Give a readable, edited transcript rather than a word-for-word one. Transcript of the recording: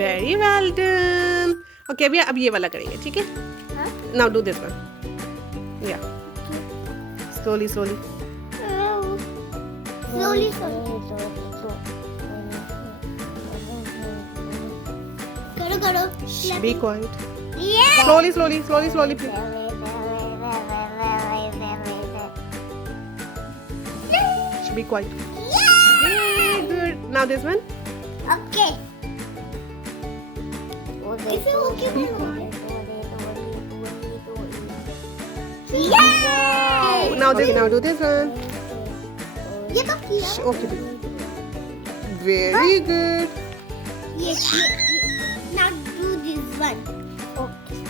Very well done. Okay, ابھی اب یہ والا کریں گے, ٹھیک ہے? Now do this one. Yeah. Slowly. Slowly. Karo. Be quiet. Yeah. Slowly, please. Be quiet. Very good. Now this one. Okay. Is it okay? Be quiet. Yay! Now do this one. ये तो किया. Okay. Very good. Yes. Now do this one. Okay.